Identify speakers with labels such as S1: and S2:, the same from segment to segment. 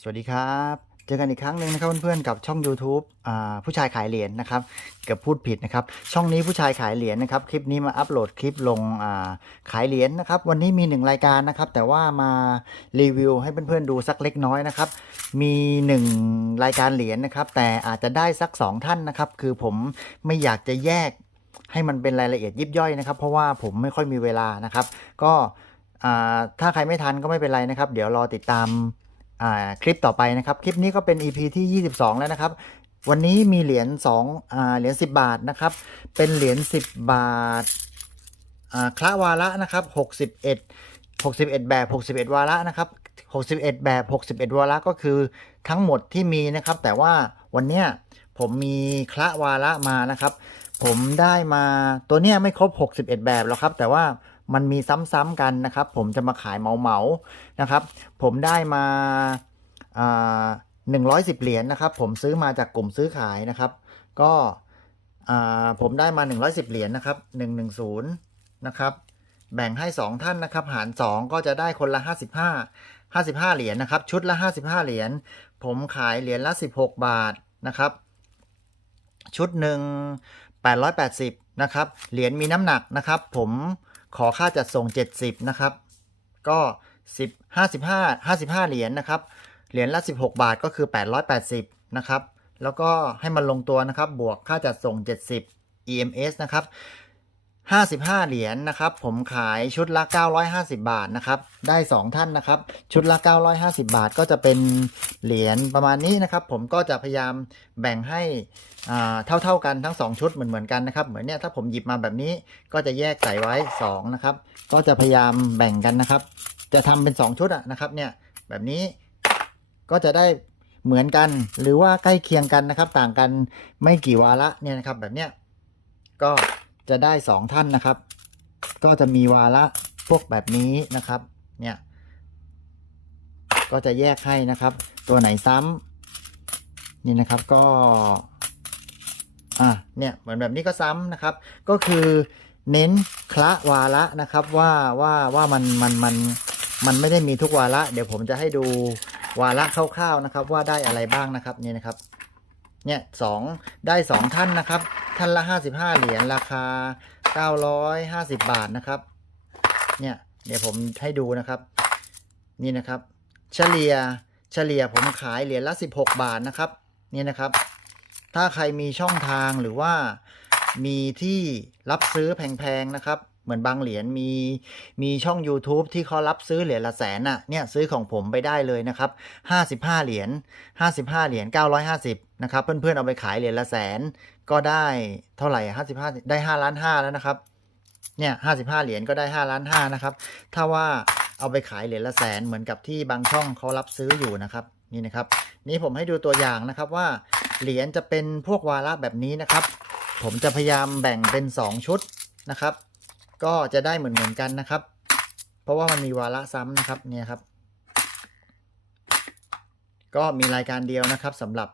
S1: สวัสดีครับ เจอกันอีกครั้งหนึ่งนะครับเพื่อนๆกับช่อง YouTube อผู้ชายขายเหรียญนะครับเกือบพูดผิดนะครับ ช่องนี้ผู้ชายขายเหรียญนะครับ คลิปนี้มาอัปโหลดคลิปลงขายเหรียญนะครับ วันนี้มีหนึ่งรายการนะครับ แต่ว่ามารีวิวให้เพื่อนๆดูสักเล็กน้อยนะครับ มีหนึ่งรายการเหรียญนะครับ แต่อาจจะได้สักสองท่านนะครับ คือผมไม่อยากจะแยกให้มันเป็นรายละเอียดยิบย่อยนะครับ เพราะว่าผมไม่ค่อยมีเวลานะครับ ก็ถ้าใครไม่ทันก็ไม่เป็นไรนะครับ เดี๋ยวรอติดตาม คลิปต่อไปนะครับ คลิปนี้ก็เป็น EP ที่ 22 แล้วนะครับ วันนี้มีเหรียญ2อ่าเหรียญ10 บาทนะครับ เป็นเหรียญ10 บาทาคละวาระนะครับ61 61 แบบ 61 วาระนะครับ 61 แบบ 61 วาระก็คือทั้งหมดที่มีนะครับ แต่ว่าวันเนี้ยผมมีคละวาระมานะครับ ผมได้มาตัวเนี้ยไม่ครบ 61 แบบหรอกครับ แต่ว่า มันมีซ้ำๆกันนะครับ ผมจะมาขายเหมาๆนะครับ ผมได้มาอ่า110เหรียญนะครับ ผมซื้อมาจากกลุ่มซื้อขายนะครับ ก็ผมได้มา 110 เหรียญนะครับ 110 นะครับ แบ่งให้ 2 ท่านนะครับ หาร 2 ก็จะได้คนละ 55 55 เหรียญนะครับ ชุดละ 55 เหรียญ ผมขายเหรียญละ 16 บาทนะครับ ชุดหนึ่ง880 นะครับ เหรียญมีน้ำหนักนะครับ ผม ขอค่าจัดส่ง 70 นะครับ ก็ 10 55 55 เหรียญนะครับ เหรียญละ 16 บาทก็คือ 880 นะครับ แล้วก็ให้มันลงตัวนะครับ บวกค่าจัดส่ง 70 EMS นะครับ 55 เหรียญนะครับ ผมขายชุดละ 950 บาทนะครับ ได้ 2 ท่านนะครับ ชุดละ 950 บาทก็จะเป็นเหรียญประมาณนี้นะครับ ผมก็จะพยายามแบ่งให้อ่าเท่าๆกันทั้ง 2 ชุดเหมือนเหมือนๆกันนะครับ เหมือนเนี้ยถ้าผมหยิบมาแบบนี้ก็จะแยกใส่ไว้ 2 นะครับ ก็จะพยายามแบ่งกันนะครับ จะทำเป็น 2 ชุดอะนะครับเนี่ยแบบนี้ก็จะได้เหมือนกันหรือว่าใกล้เคียงกันนะครับ ต่างกันไม่กี่วาระเนี่ยนะครับแบบเนี้ยก็ จะได้2ท่านนะครับ ก็จะมีวาระพวกแบบนี้นะครับ เนี่ย ก็จะแยกให้นะครับ ตัวไหนซ้ำนี่นะครับก็ อะ เนี่ย เหมือนแบบนี้ก็ซ้ำนะครับ ก็คือเน้นคละวาระนะครับว่าว่าว่ามันมันมันมันไม่ได้มีทุกวาระ เดี๋ยวผมจะให้ดูวาระคร่าวๆนะครับ ว่าได้อะไรบ้างนะครับนี่นะครับ เนี่ยสองได้สองท่านนะครับ ท่านละห้าสิบห้าเหรียญราคาเก้าร้อยห้าสิบบาทนะครับ เนี่ยเดี๋ยวผมให้ดูนะครับ นี่นะครับ เฉลี่ยเฉลี่ยผมขายเหรียญละสิบหกบาทนะครับ นี่นะครับ ถ้าใครมีช่องทางหรือว่ามีที่รับซื้อแพงๆนะครับ เหมือนบางเหรียญมีมีช่อง YouTube ที่เขารับซื้อเหรียญละแสนน่ะเนี่ยซื้อของผมไปได้เลยนะครับ 55 เหรียญ 55 เหรียญ 950 นะครับ เพื่อนๆเอาไปขายเหรียญละแสนก็ได้เท่าไหร่ 55 ได้5ล้าน5แล้วนะครับเนี่ย55 เหรียญก็ได้5ล้าน5นะครับ ถ้าว่าเอาไปขายเหรียญละแสนเหมือนกับที่บางช่องเขารับซื้ออยู่นะครับนี่นะครับ นี่ผมให้ดูตัวอย่างนะครับว่าเหรียญจะเป็นพวกวาระแบบนี้นะครับ ผมจะพยายามแบ่งเป็น 2 ชุดนะครับ ก็จะได้เหมือนเหมือนๆกันนะครับ เพราะว่ามันมีวาระซ้ำนะครับเนี่ยครับ ก็มีรายการเดียวนะครับสำหรับ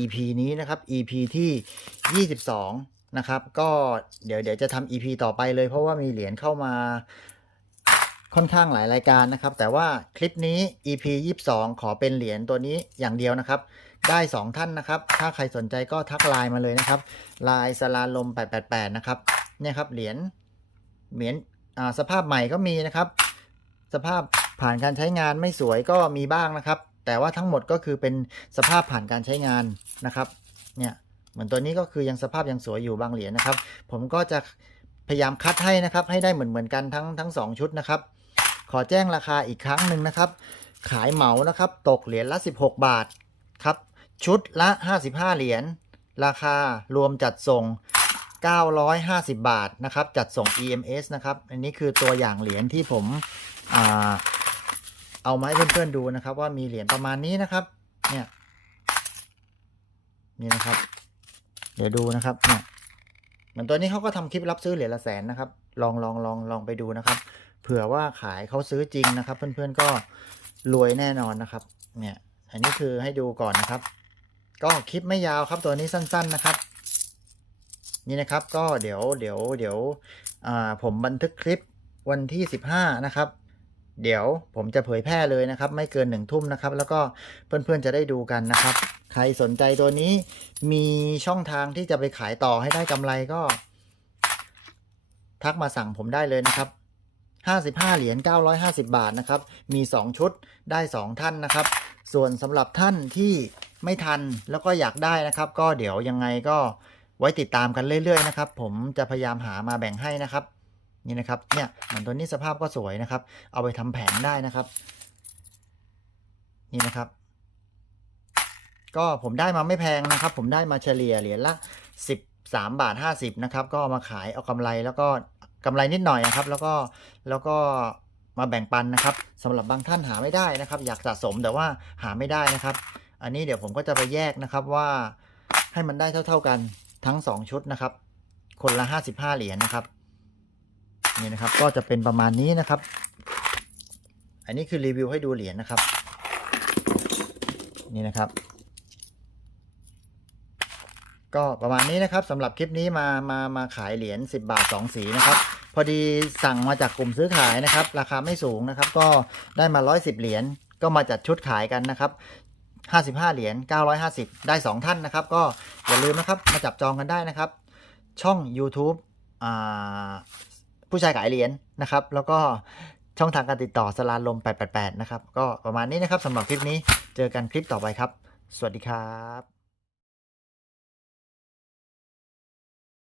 S1: EP นี้นะครับ EP ที่ 22 นะครับ ก็เดี๋ยวเดี๋ยวจะทำ EP ต่อไปเลย เพราะว่ามีเหรียญเข้ามาค่อนข้างหลายรายการนะครับ แต่ว่าคลิปนี้ EP 22 ขอเป็นเหรียญตัวนี้อย่างเดียวนะครับ ได้ 2 ท่านนะครับ ถ้าใครสนใจก็ทักไลน์มาเลยนะครับไลน์สลาลม 888 นะครับเนี่ยครับเหรียญ เหรียญอ่าสภาพใหม่ก็มีนะครับ สภาพผ่านการใช้งานไม่สวยก็มีบ้างนะครับ แต่ว่าทั้งหมดก็คือเป็นสภาพผ่านการใช้งานนะครับเนี่ยเหมือนตัวนี้ก็คือยังสภาพยังสวยอยู่บางเหรียญนะครับ ผมก็จะพยายามคัดให้นะครับ ให้ได้เหมือนเหมือนกันทั้งทั้งสองชุดนะครับ ขอแจ้งราคาอีกครั้งหนึ่งนะครับ ขายเหมานะครับ ตกเหรียญละ 16 บาทครับ ชุดละ 55 เหรียญราคารวมจัดส่ง 950 บาทนะครับ จัดส่ง EMS นะครับ อันนี้คือตัวอย่างเหรียญที่ผมอเอามาให้เพื่อนๆดูนะครับ ว่ามีเหรียญประมาณนี้นะครับ เนี่ยนี่นะครับ เดี๋ยวดูนะครับเนี่ยเหมือนตัวนี้เขาก็ทำคลิปรับซื้อเหรียญละแสนนะครับ ลองลองลองลองไปดูนะครับ เผื่อว่าขายเขาซื้อจริงนะครับ เพื่อนๆก็รวยแน่นอนนะครับ เนี่ย อันนี้คือให้ดูก่อนนะครับ ก็คลิปไม่ยาวครับตัวนี้สั้น ๆนะครับ นี่นะครับก็เดี๋ยวเดี๋ยวเดี๋ยวผมบันทึกคลิปวันที่ 15 นะครับ เดี๋ยวผมจะเผยแพร่เลยนะครับ ไม่เกินหนึ่งทุ่มนะครับ แล้วก็เพื่อนๆจะได้ดูกันนะครับ ใครสนใจตัวนี้มีช่องทางที่จะไปขายต่อให้ได้กำไรก็ ทักมาสั่งผมได้เลยนะครับ55 เหรียญ 950 บาทนะครับ มี 2 ชุดได้ 2 ท่านนะครับ ส่วนสำหรับท่านที่ไม่ทันแล้วก็อยากได้นะครับ ก็เดี๋ยวยังไงก็ ไว้ติดตามกันเรื่อยๆนะครับ ผมจะพยายามหามาแบ่งให้นะครับนี่นะครับเนี่ยเหมือนตัวนี้สภาพก็สวยนะครับ เอาไปทำแผงได้นะครับ นี่นะครับ ก็ผมได้มาไม่แพงนะครับ ผมได้มาเฉลี่ยเหรียญละ 13 บาท 50นะครับก็เอามาขายเอากำไรแล้วก็กำไรนิดหน่อยนะครับ แล้วก็แล้วก็มาแบ่งปันนะครับสำหรับบางท่านหาไม่ได้นะครับ อยากสะสมแต่ว่าหาไม่ได้นะครับ อันนี้เดี๋ยวผมก็จะไปแยกนะครับว่าให้มันได้เท่า ๆกัน ทั้ง 2 ชุดนะครับ คนละ 55 เหรียญนะครับนี่นะครับก็จะเป็นประมาณนี้นะครับ อันนี้คือรีวิวให้ดูเหรียญนะครับ นี่นะครับ ก็ประมาณนี้นะครับสำหรับคลิปนี้มามามาขายเหรียญ10 บาท 2 สีนะครับ พอดีสั่งมาจากกลุ่มซื้อขายนะครับ ราคาไม่สูงนะครับ ก็ได้มา 110 เหรียญก็มาจัดชุดขายกันนะครับ 55 เหรียญ 950 ได้ 2 ท่านนะครับ ก็อย่าลืมนะครับ มาจับจองกันได้นะครับ ช่อง YouTube อ่าผู้ชายขายเหรียญนะครับ แล้วก็ช่องทางการติดต่อสลานลม 888 นะครับ ก็ประมาณนี้นะครับสำหรับคลิปนี้ เจอกันคลิปต่อไปครับ สวัสดีครับ